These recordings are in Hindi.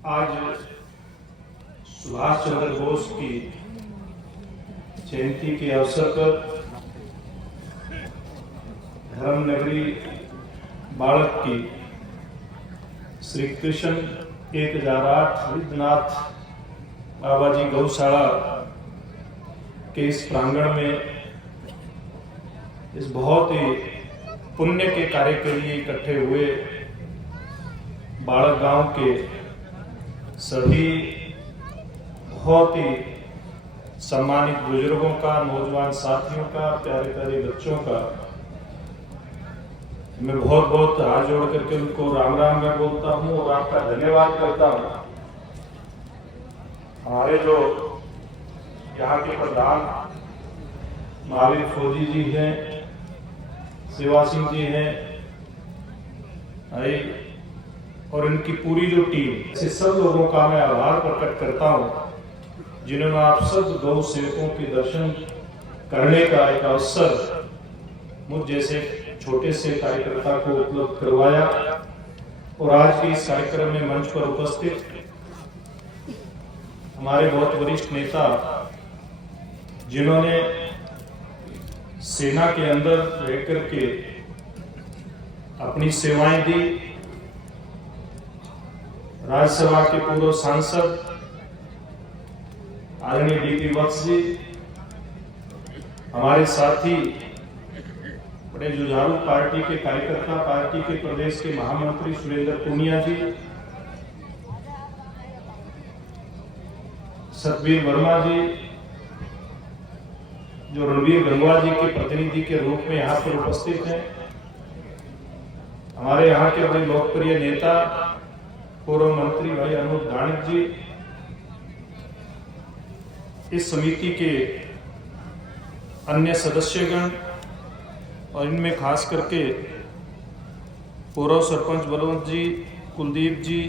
आज सुभाष चंद्र बोस की जयंती के अवसर पर धर्म नगरी बाड़क की श्री कृष्ण 1008 विद्यनाथ बाबा जी गौशाला के इस प्रांगण में इस बहुत ही पुण्य के कार्य के लिए इकट्ठे हुए बाड़क गांव के सभी बहुत ही सम्मानित बुजुर्गों का, नौजवान साथियों का, प्यारे प्यारे बच्चों का मैं बहुत बहुत हाथ जोड़ करके उनको राम राम मैं बोलता हूँ और आपका धन्यवाद करता हूँ। हमारे जो यहाँ के प्रधान महावीर फौजी जी हैं, सेवा सिंह जी हैं और इनकी पूरी जो टीम, ऐसे सब लोगों का मैं आभार प्रकट करता हूं जिन्होंने आप सब गौ सेवकों के दर्शन करने का एक अवसर मुझ जैसे छोटे से कार्यकर्ता को उपलब्ध करवाया। और आज के इस कार्यक्रम में मंच पर उपस्थित हमारे बहुत वरिष्ठ नेता जिन्होंने सेना के अंदर रहकर के अपनी सेवाएं दी, राज्यसभा के पूर्व सांसद आदरणीय डीपी वत्स जी, हमारे साथी बड़े जुझारू पार्टी के कार्यकर्ता, पार्टी के प्रदेश के महामंत्री सुरेंद्र पूनिया जी, सतबीर वर्मा जी जो रणबीर गंगवा जी के प्रतिनिधि के रूप में यहाँ पर उपस्थित हैं, हमारे यहाँ के बड़े लोकप्रिय नेता पूर्व मंत्री भाई अनूप धाणिक जी, इस समिति के अन्य सदस्यगण और इनमें खास करके पूर्व सरपंच बलवंत जी, कुलदीप जी,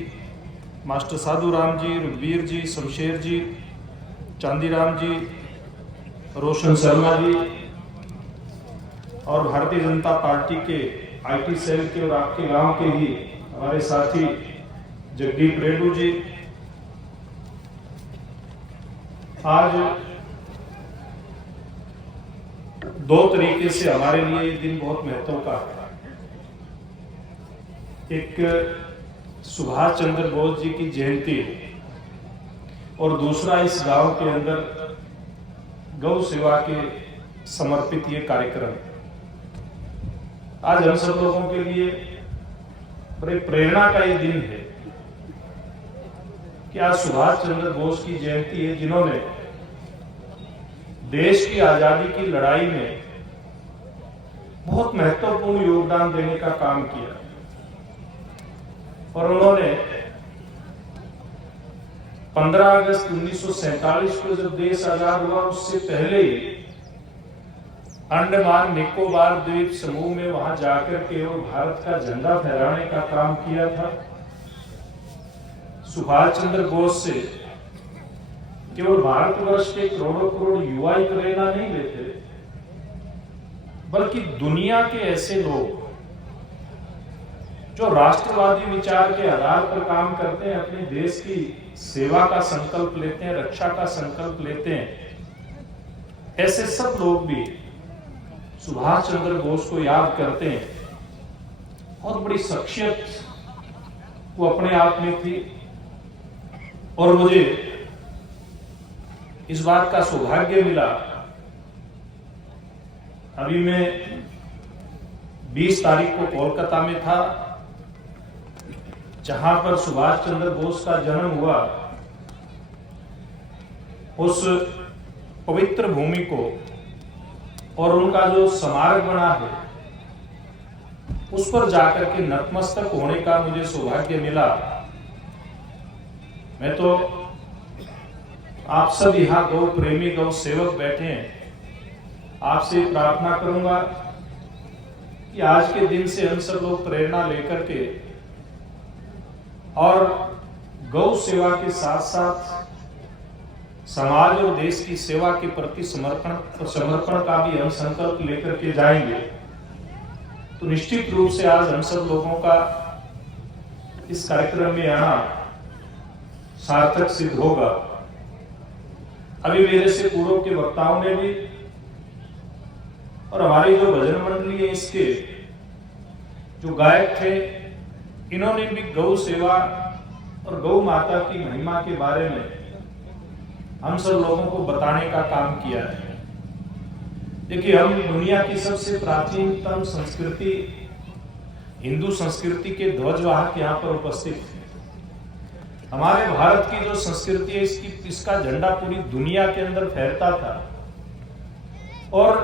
मास्टर साधु राम जी, रघुवीर जी, शमशेर जी, चांदीराम जी, रोशन शर्मा जी और भारतीय जनता पार्टी के आईटी सेल के और आपके गांव के ही हमारे साथी जगदीप रेड्डू जी। आज दो तरीके से हमारे लिए ये दिन बहुत महत्व का है। एक सुभाष चंद्र बोस जी की जयंती और दूसरा इस गांव के अंदर गौ सेवा के समर्पित ये कार्यक्रम आज हम सब लोगों के लिए बड़े प्रेरणा का ये दिन है कि आज सुभाष चंद्र बोस की जयंती है जिन्होंने देश की आजादी की लड़ाई में बहुत महत्वपूर्ण योगदान देने का काम किया और उन्होंने 15 अगस्त 1947 को जब देश आजाद हुआ उससे पहले ही अंडमान निकोबार द्वीप समूह में वहां जाकर के वो भारत का झंडा फहराने का काम किया था। सुभाष चंद्र बोस से केवल भारतवर्ष के करोड़ों करोड़ युवा ही प्रेरणा नहीं लेते, बल्कि दुनिया के ऐसे लोग जो राष्ट्रवादी विचार के आधार पर काम करते हैं, अपने देश की सेवा का संकल्प लेते हैं, रक्षा का संकल्प लेते हैं, ऐसे सब लोग भी सुभाष चंद्र बोस को याद करते हैं। बहुत बड़ी शख्सियत वो अपने आप में थी और मुझे इस बात का सौभाग्य मिला, अभी मैं 20 तारीख को कोलकाता में था जहां पर सुभाष चंद्र बोस का जन्म हुआ। उस पवित्र भूमि को और उनका जो स्मारक बना है उस पर जाकर के नतमस्तक होने का मुझे सौभाग्य मिला। मैं तो आप सब यहाँ गौ प्रेमी, गौ सेवक बैठे हैं, आपसे प्रार्थना करूंगा कि आज के दिन से हम सब लोग प्रेरणा लेकर के और गौ सेवा के साथ साथ समाज और देश की सेवा के प्रति समर्पण का भी हम संकल्प लेकर के जाएंगे तो निश्चित रूप से आज हम सब लोगों का इस कार्यक्रम में आना सार्थक सिद्ध होगा। अभी मेरे से पूर्व के वक्ताओं ने भी और हमारी जो भजन मंडली है इसके जो गायक थे, इन्होंने भी गौ सेवा और गौ माता की महिमा के बारे में हम सब लोगों को बताने का काम किया है। देखिए, हम दुनिया की सबसे प्राचीनतम संस्कृति हिंदू संस्कृति के ध्वजवाहक यहाँ पर उपस्थित हैं। हमारे भारत की जो संस्कृति है इसका झंडा पूरी दुनिया के अंदर फहरता था और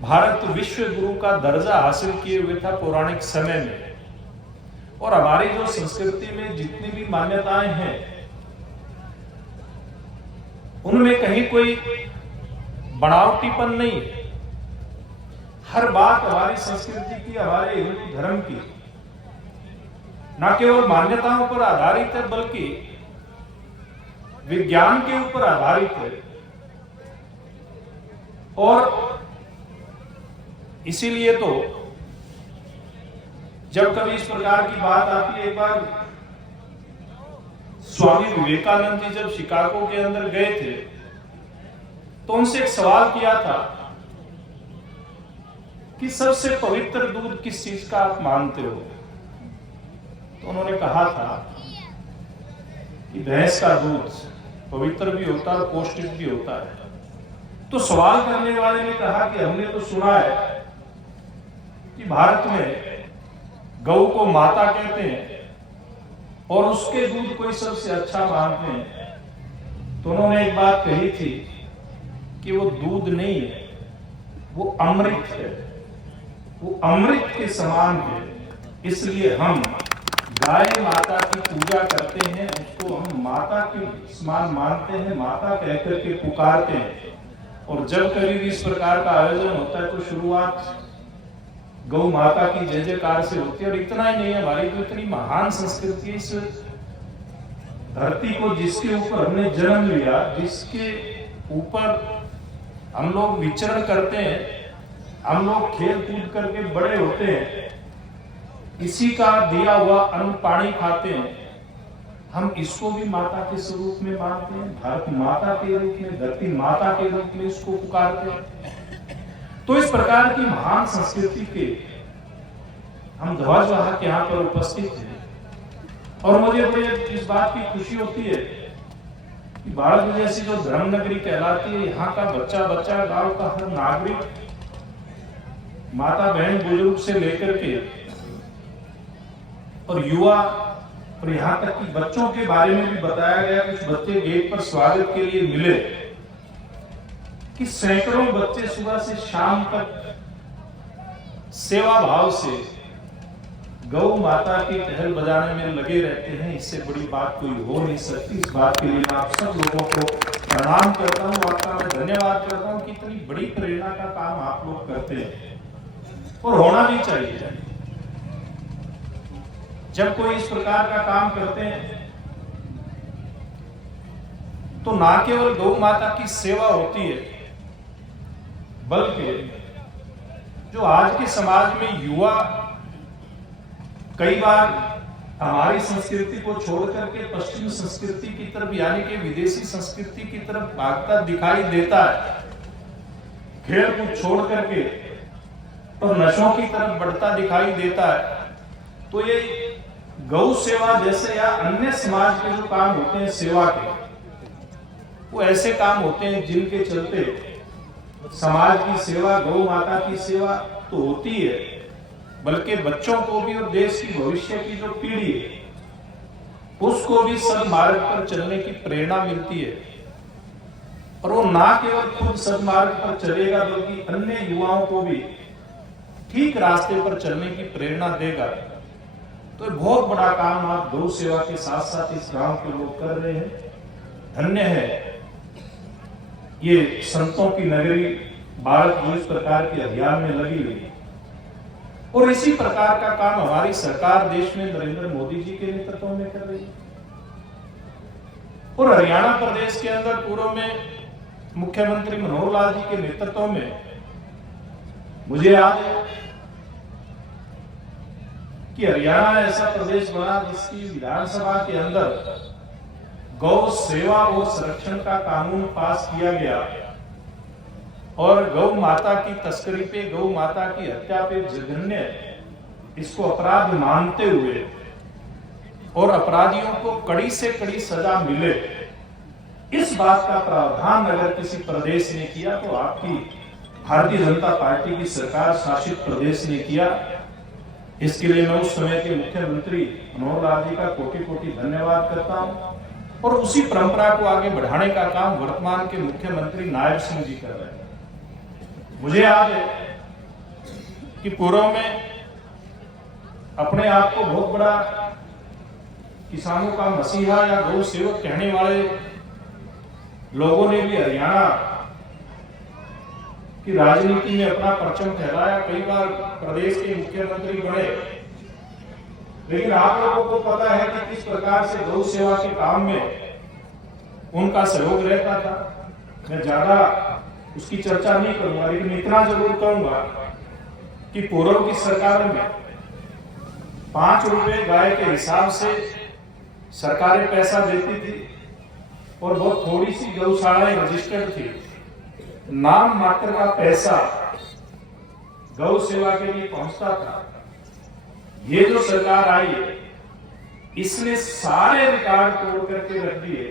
भारत विश्व गुरु का दर्जा हासिल किए हुए था पौराणिक समय में। और हमारी जो संस्कृति में जितनी भी मान्यताएं हैं उनमें कहीं कोई बनावटीपन नहीं है। हर बात हमारी संस्कृति की, हमारे हिंदू धर्म की न केवल मान्यताओं पर आधारित है बल्कि विज्ञान के ऊपर आधारित है। और इसीलिए तो जब कभी इस प्रकार की बात आती है, एक बार स्वामी विवेकानंद जी जब शिकागो के अंदर गए थे तो उनसे एक सवाल किया था कि सबसे पवित्र दूध किस चीज का आप मानते हो? तो उन्होंने कहा था कि भैंस का दूध पवित्र भी होता है और पौष्टिक भी होता है। तो सवाल करने वाले ने कहा कि हमने तो सुना है कि भारत में गौ को माता कहते हैं और उसके दूध को ही सबसे अच्छा मानते हैं। तो उन्होंने एक बात कही थी कि वो दूध नहीं है, वो अमृत है, वो अमृत के समान है। इसलिए हम गाय माता की पूजा करते हैं, उसको हम माता के समान मानते हैं, माता कहकर के पुकारते हैं। और जब कभी भी इस प्रकार का आयोजन होता है तो शुरुआत गौ माता की जय जयकार से होती है। और इतना ही नहीं, हमारी तो इतनी महान संस्कृति, इस धरती को जिसके ऊपर हमने जन्म लिया, जिसके ऊपर हम लोग विचरण करते हैं, हम लोग खेल कूद करके बड़े होते हैं, इसी का दिया हुआ अन्न पानी खाते हैं, हम इसको भी माता के स्वरूप में मानते हैं, भारत माता के रूप में, धरती माता के रूप में इसको पुकारते हैं। तो इस प्रकार की महान संस्कृति के हम ध्वजवाहक यहाँ पर उपस्थित हैं। और मुझे बड़ी इस बात की खुशी होती है कि भारत जैसी जो धर्म नगरी कहलाती है, यहाँ का बच्चा बच्चा, गांव का हर नागरिक, माता बहन बुजुर्ग से लेकर के और युवा और यहाँ तक कि बच्चों के बारे में भी बताया गया। कुछ बच्चे गेट पर स्वागत के लिए मिले कि सैकड़ों बच्चे सुबह से शाम तक सेवा भाव से गौ माता की टहल बजाने में लगे रहते हैं। इससे बड़ी बात कोई हो नहीं सकती। इस बात के लिए मैं आप सब लोगों को प्रणाम करता हूँ, आपका मैं धन्यवाद करता हूँ कि इतनी बड़ी प्रेरणा का काम आप लोग करते हैं और होना भी चाहिए। जब कोई इस प्रकार का काम करते हैं तो ना केवल गौ माता की सेवा होती है बल्कि जो आज के समाज में युवा कई बार हमारी संस्कृति को छोड़ करके पश्चिम संस्कृति की तरफ यानी कि विदेशी संस्कृति की तरफ भागता दिखाई देता है, खेल कूद छोड़ करके और नशों की तरफ बढ़ता दिखाई देता है, तो ये गौ सेवा जैसे या अन्य समाज के जो काम होते हैं सेवा के, वो ऐसे काम होते हैं जिनके चलते समाज की सेवा, गौ माता की सेवा तो होती है, बल्कि बच्चों को भी और देश की भविष्य की जो पीढ़ी है उसको भी सदमार्ग पर चलने की प्रेरणा मिलती है। और वो ना केवल खुद सदमार्ग पर चलेगा बल्कि अन्य युवाओं को भी ठीक रास्ते पर चलने की प्रेरणा देगा। तो बहुत बड़ा काम आप गौ सेवा के साथ साथ इस गांव के लोग कर रहे हैं। धन्य है ये संतों की नगरी भारत जो इस प्रकार के अभियान में लगी हुई। और इसी प्रकार का काम हमारी सरकार देश में नरेंद्र मोदी जी के नेतृत्व में कर रही है। और हरियाणा प्रदेश के अंदर पूर्व में मुख्यमंत्री मनोहर लाल जी के नेतृत्व में मुझे याद है कि हरियाणा ऐसा प्रदेश बना जिसकी विधानसभा के अंदर गौ सेवा और संरक्षण का कानून पास किया गया और गौ माता की तस्करी पे, गौ माता की हत्या पे जघन्य इसको अपराध मानते हुए और अपराधियों को कड़ी से कड़ी सजा मिले, इस बात का प्रावधान अगर किसी प्रदेश ने किया तो आपकी भारतीय जनता पार्टी की सरकार शासित प्रदेश ने किया। इसके लिए मैं उस समय के मुख्यमंत्री मनोहर लाल जी का कोटि कोटि धन्यवाद करता हूं और उसी परंपरा को आगे बढ़ाने का काम वर्तमान के मुख्यमंत्री नायब सिंह जी कर रहे हैं। मुझे याद है कि पूर्व में अपने आप को बहुत बड़ा किसानों का मसीहा या गौ सेवक कहने वाले लोगों ने भी हरियाणा की राजनीति में अपना परचम फहराया, कई बार प्रदेश के मुख्यमंत्री बने, लेकिन आप लोगों को पता है कि किस प्रकार से गौ सेवा के काम में उनका सहयोग रहता था। मैं ज्यादा उसकी चर्चा नहीं करूंगा, लेकिन इतना जरूर कहूंगा कि पूर्व की सरकार में 5 रुपए गाय के हिसाब से सरकारें पैसा देती थी और बहुत थोड़ी सी गौशालाएं रजिस्टर्ड थी। नाम मात्र का पैसा गौ सेवा के लिए पहुंचता था। ये जो सरकार आई है, इसने सारे रिकॉर्ड तोड़ करके रख दिए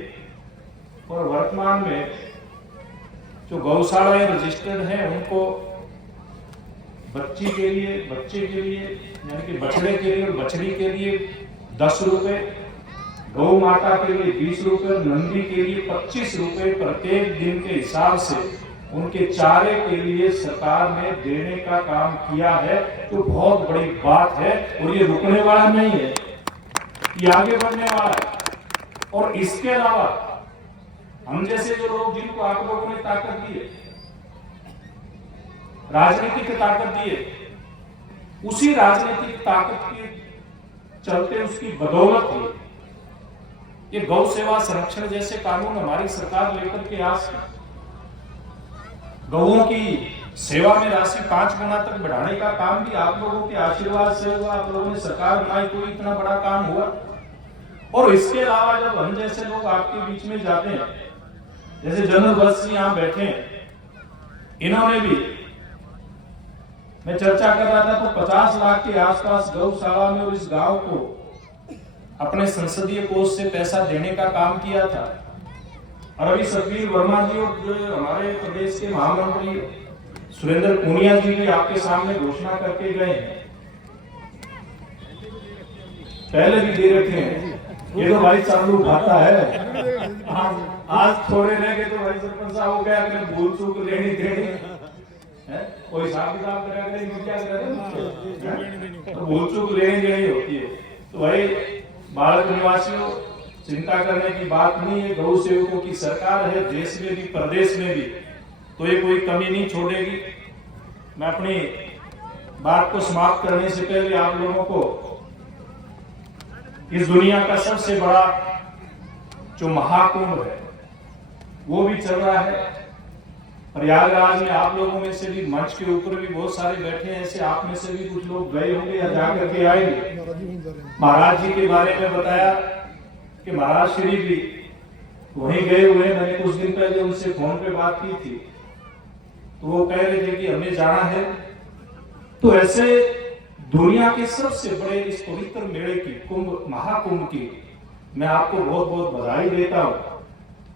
और वर्तमान में जो गौशालाएं रजिस्टर्ड हैं उनको बच्ची के लिए, बच्चे के लिए यानी कि बछड़े के लिए और बछड़ी के लिए 10 रुपए, गौ माता के लिए 20 रुपए, नंदी के लिए 25 रुपए प्रत्येक दिन के हिसाब से उनके चारे के लिए सरकार ने देने का काम किया है। तो बहुत बड़ी बात है और ये रुकने वाला नहीं है, ये आगे बढ़ने वाला है। और इसके अलावा हम जैसे जो लोग, जिनको आप लोगों ने ताकत दी है, राजनीतिक ताकत दी है, उसी राजनीतिक ताकत के चलते, उसकी बदौलत ही ये गौ सेवा संरक्षण जैसे कानून हमारी सरकार लेकर के आज गौओं की सेवा में राशि 5 गुना तक बढ़ाने का काम भी आप लोगों के आशीर्वाद से हुआ। आप लोगों ने सरकार बनाई तो इतना बड़ा काम हुआ। और इसके अलावा जब हम जैसे लोग आपके बीच में जाते हैं, जैसे जनरल बस यहाँ बैठे हैं, इन्होंने भी, मैं चर्चा कर रहा था तो 50 लाख के आसपास गौशाला में और इस गांव को अपने संसदीय कोष से पैसा देने का काम किया था। और अभी सतवीर वर्मा जी और जो हमारे प्रदेश के महामंत्री सुरेंद्र पूनिया जी भी आपके सामने घोषणा करके गए हैं, पहले भी दे रखे हैं। ये तो भाई चालू खाता है, आज थोड़े रह गए तो भाई सरपंच साहब हो गया, अगर भूल चूक लेनी देनी है, कोई हिसाब किताब करा करे, क्या करे, तो भूल चूक लेनी देनी होती है। तो भाई बालक निवासियों, चिंता करने की बात नहीं है। गौ सेवकों की सरकार है, देश में भी प्रदेश में भी, तो ये कोई कमी नहीं छोड़ेगी। मैं अपनी बात को समाप्त करने से पहले आप लोगों को इस दुनिया का सबसे बड़ा जो महाकुंभ है वो भी चल रहा है प्रयागराज में। आप लोगों में से भी, मंच के ऊपर भी बहुत सारे बैठे हैं, ऐसे आप में से भी कुछ लोग गए होंगे या जाकर के आएंगे। महाराज जी के बारे में बताया कि महाराज श्री भी वहीं गए हुए। मैंने कुछ दिन पहले उनसे फोन पे बात की थी, तो वो कह रहे थे कि हमें जाना है। तो ऐसे दुनिया के सबसे बड़े इस पवित्र मेले की, कुंभ, महाकुंभ की मैं आपको बहुत बहुत बधाई देता हूं।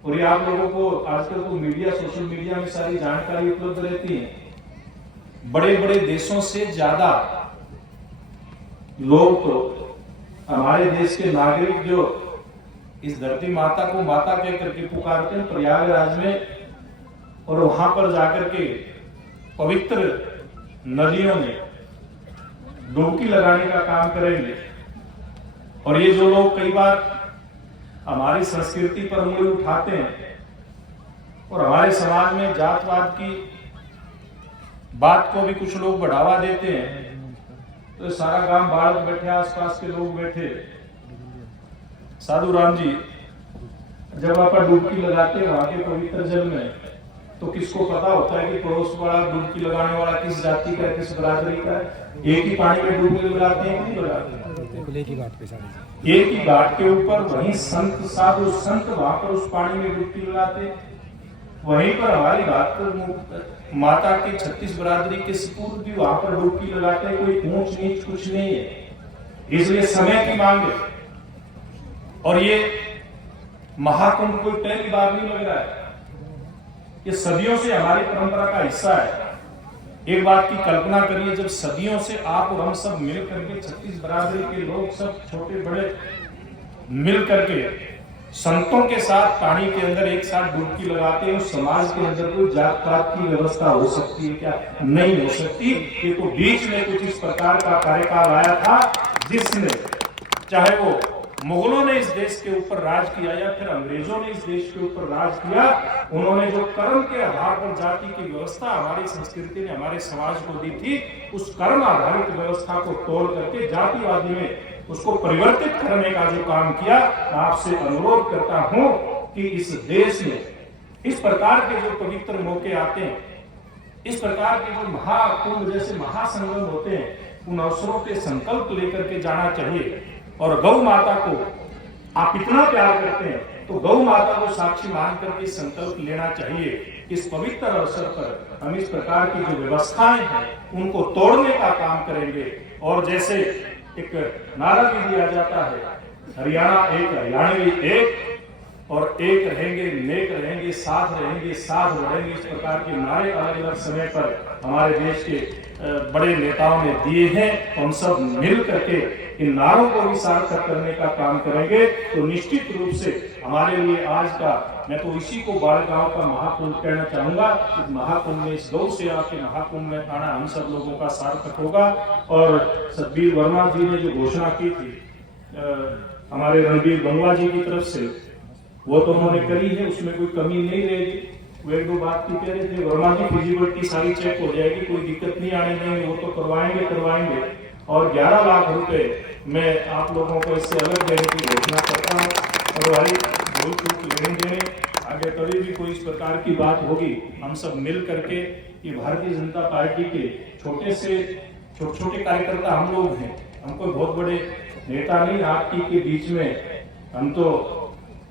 और ये आप लोगों को आजकल तो मीडिया, सोशल मीडिया में सारी जानकारी उपलब्ध रहती है। बड़े बड़े देशों से ज्यादा लोग तो हमारे देश के नागरिक जो इस धरती माता को माता कह करके पुकारते हैं प्रयागराज में, और वहां पर जाकर के पवित्र नदियों में डुबकी लगाने का काम करेंगे। और ये जो लोग कई बार हमारी संस्कृति पर उंगली उठाते हैं और हमारे समाज में जातवाद की बात को भी कुछ लोग बढ़ावा देते हैं, तो सारा गांव बाहर बैठे, आसपास के लोग बैठे। साधु राम जी, जब आप डुबकी लगाते हैं वहां के पवित्र जल में, तो किसको पता होता है कि पड़ोस वाला डुबकी लगाने वाला किस जाति का है, किस बरादरी का है? एक ही पानी में डुबकी लगाते हैं कि नहीं लगाते? एक ही घाट के ऊपर वहीं संत साधु संत वहां पर उस पानी में डुबकी लगाते, वहीं पर हमारी घाट पर माता की 36 बरादरी के सपूत भी वहां पर डुबकी लगाते हैं। कोई ऊंच नीच कुछ नहीं है, इसलिए समय की मांग है। और ये महाकुंभ कोई पहली बार नहीं लग रहा है, ये सदियों से हमारी परंपरा का हिस्सा है। एक बात की कल्पना करिए, जब सदियों से आप और हम सब मिल करके 36 बरादरी के लोग सब छोटे बड़े मिल करके संतों के साथ पानी के अंदर एक साथ डुबकी लगाते हैं, उस समाज के अंदर कोई जात पात की व्यवस्था हो सकती है क्या? नहीं हो सकती। ये तो बीच में कुछ इस प्रकार का कार्यकाल आया था जिसने, चाहे वो मुगलों ने इस देश के ऊपर राज किया या फिर अंग्रेजों ने इस देश के ऊपर राज किया, उन्होंने जो कर्म के आधार पर जाति की व्यवस्था हमारी संस्कृति ने हमारे समाज को दी थी, उस कर्म आधारित व्यवस्था को तोड़ करके जातिवादी में उसको परिवर्तित करने का जो काम किया। आपसे अनुरोध करता हूं कि इस देश में इस प्रकार के जो पवित्र मौके आते हैं, इस प्रकार के जो महाकुंभ जैसे महासंगम होते हैं, उन अवसरों के संकल्प लेकर के जाना चाहिए। और गौ माता को आप इतना प्यार करते हैं तो गौ माता को साक्षी मान करके संकल्प लेना चाहिए। इस पवित्र अवसर पर हम इस प्रकार की जो व्यवस्थाएं हैं उनको तोड़ने का काम करेंगे। और जैसे एक नारा भी दिया जाता है, हरियाणा एक, हरियाणवी एक, और एक रहेंगे, नेक रहेंगे, साथ रहेंगे, साथ बढ़ेंगे, इस प्रकार के नारे अलग अलग समय पर हमारे देश के बड़े नेताओं ने दिए हैं। हम सब मिल करके इन नारों को भी सार्थक करने का काम करेंगे तो निश्चित रूप से हमारे लिए आज का, मैं तो इसी को बालगांव का महाकुंभ कहना चाहूंगा। इस महाकुंभ में, इस गौ सेवा के महाकुंभ में आना हम सब लोगों का सार्थक होगा। और सतबीर वर्मा जी ने जो घोषणा की थी हमारे रणबीर गंगवा जी की तरफ से, वो तो उन्होंने करी है, उसमें कोई कमी नहीं रहेगी। वो एक दो बात की कह रहे थे, वर्मा जी फिजिबिलिटी सारी चेक हो जाएगी, कोई दिक्कत नहीं आने देंगे, वो तो करवाएंगे। और 11 लाख रुपए मैं आप लोगों को इससे अलग देने की घोषणा करता हूँ। और भाई भूल चूक लेने देने, आगे कभी भी कोई इस प्रकार की बात होगी, हम सब मिल करके, ये भारतीय जनता पार्टी के छोटे कार्यकर्ता हम लोग हैं, हम कोई बहुत बड़े नेता नहीं आपकी के बीच में, हम तो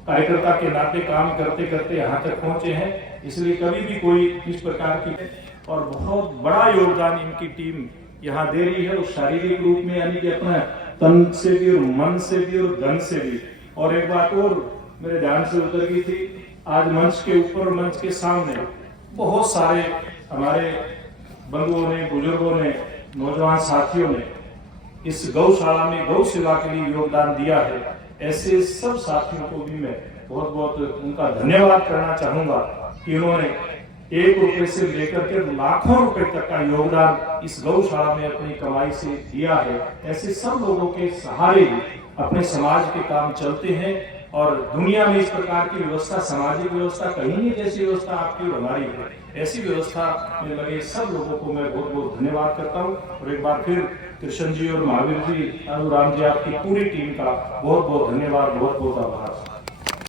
कार्यकर्ता के नाते काम करते करते यहाँ तक पहुंचे हैं। इसलिए कभी भी कोई इस प्रकार की, और बहुत बड़ा योगदान इनकी टीम यहाँ दे रही है, उस शारीरिक रूप में यानी कि अपना तन से भी और मन से भी और धन से भी। और एक बात और मेरे ध्यान से उतर गई थी, आज मंच के ऊपर, मंच के सामने बहुत सारे हमारे बंधुओं ने, बुजुर्गों ने, नौजवान साथियों ने इस गौशाला में गौ सेवा के लिए योगदान दिया है। ऐसे सब साथियों को भी मैं बहुत बहुत उनका धन्यवाद करना चाहूंगा कि उन्होंने 1 रुपए से लेकर के लाखों रुपए तक का योगदान इस गौशाला में अपनी कमाई से दिया है। ऐसे सब लोगों के सहारे अपने समाज के काम चलते हैं। और दुनिया में इस प्रकार की व्यवस्था, सामाजिक व्यवस्था कहीं नहीं जैसी व्यवस्था आपकी और हमारी है। ऐसी व्यवस्था में लगे सब लोगों को मैं बहुत बहुत धन्यवाद करता हूँ। और एक बार फिर कृष्ण जी और महावीर जी, अनुराम जी, आपकी पूरी टीम का बहुत बहुत धन्यवाद, बहुत बहुत आभार।